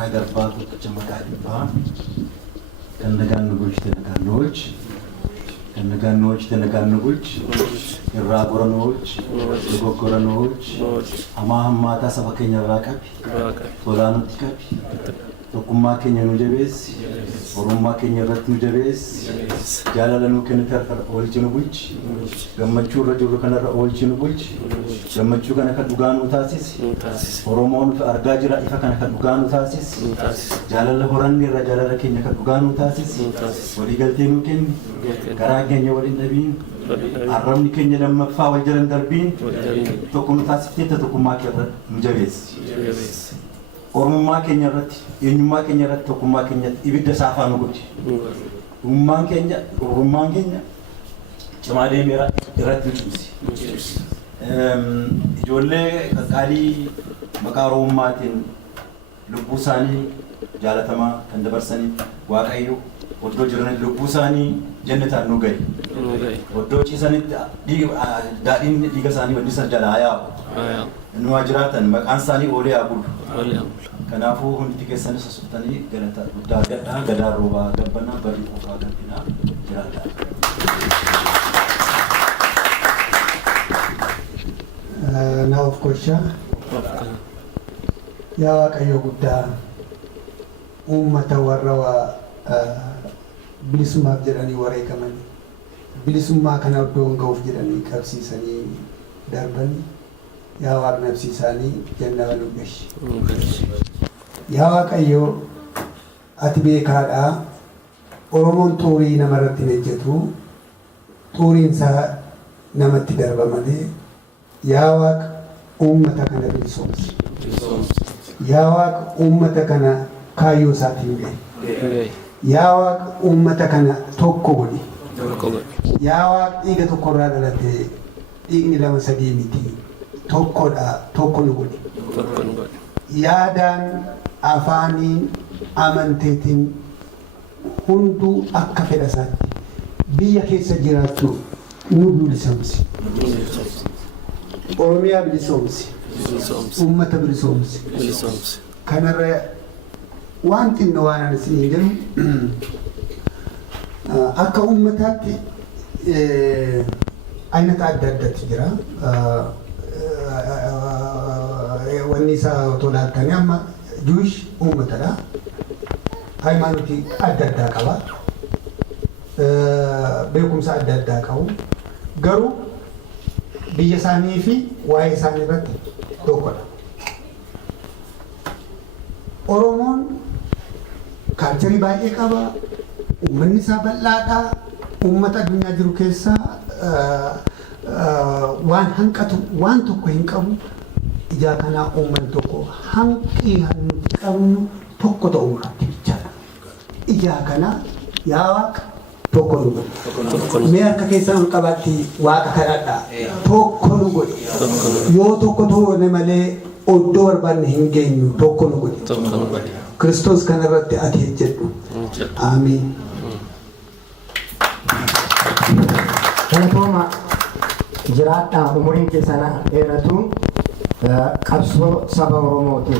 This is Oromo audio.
Ragarba Chamaka, and the Ganubuch, and the Ganuch, and the Ganubuch, the Raboranoch, the Gokoranoch, Amamata Savakenya Rakapi, Polano Tikapi, Tokuma Kenya Nujaves, Oruma Kenya Ratnujaves, Jalalanu Kenaka Old Chinubuch, Gamachura Jurukana Old Chinubuch, Gamachukana Dugan Utasis, Oromon Argajira Ifakana Dugan Utasis, Jalala Horani Rajala Kenya Dugan Utasis, Legal Timukin, Garaganya were in the bean, Aram Kenya Mafa Jalan Darbin, Tokumatas Tokumaka Mujaves. Orumma Kenya rat, Yuma Kenya rat, Tokuma Kenya, Ibida Safanuguchi. Umman Kenya, Rumman Kenya, Chamade Mira, Ratusi. Jole, Kakali, Makaro Martin, Lupusani, Jalatama, and the Barsani, Wakayu, Odojan Lupusani, Janeta Nugay. Odochisanit, Dadin Digasani, and Disajalaya. Nuajaratan, Ansani Olea Bud. Kanafu, who tickets and Sultani, Ganata, Gadaruba, Gabana, Baripoka, Gabina, Now, of course, Yakayoguda Umatawarawa Bilisuma Jerani Warekaman Bilisuma cannot go of Jerani Kapsisani Darbani. Yawak nafsisani janna walugesh. Yawak ayo atibe kada Oromon tori namarati nejetu tori insa namati darbamade Yawak ummata kana bilisoms. Yawak ummata kana kayu satinge. Yawak ummata kana tokko godi. Yawak iga tokko radalate igni lama sadimiti. Tokko nugudi. Yaadaan afaaniin amanteetiin hunduu akka fedha isaatti biyya keessa jiraattu nu bilisoomsi. Oromiyaa bilisoomsi. Uummata bilisoomsi. Kanarra waan xinnoo waan ani isin jedhu akka uummataatti aynata adda addaatu jira. Wanisa Tolatani amma Jewish ummatadha. Haymaanotii adda addaa qaba. Beekumsa adda addaa qabu. Garuu biyya isaanii fi waa'ee isaanii irratti tokkodha. Oromoon kaalcharii baay'ee qaba. Uummanni isaa bal'aadha. Uummata addunyaa jiru keessaa waan hanqatu waan tokko hin qabu. Ija kana uummanni tokko hanqii nuti qabnu tokko ta'uu qabdi jechaadha. Ija kana yaa Waaqa tokko nu godhi. Mee harka keessan qabaatti Waaqa kadhadhaa. Tokko nu godhi. Yoo tokko toone malee oddoo barbaanne hin geenyu tokko nu godhi. Kiristoos kanarratti ati hojjedhu. Amiin. Kanatooma jiraadhaa umuriin keessan dheeratu qabsoo saba Oromootiif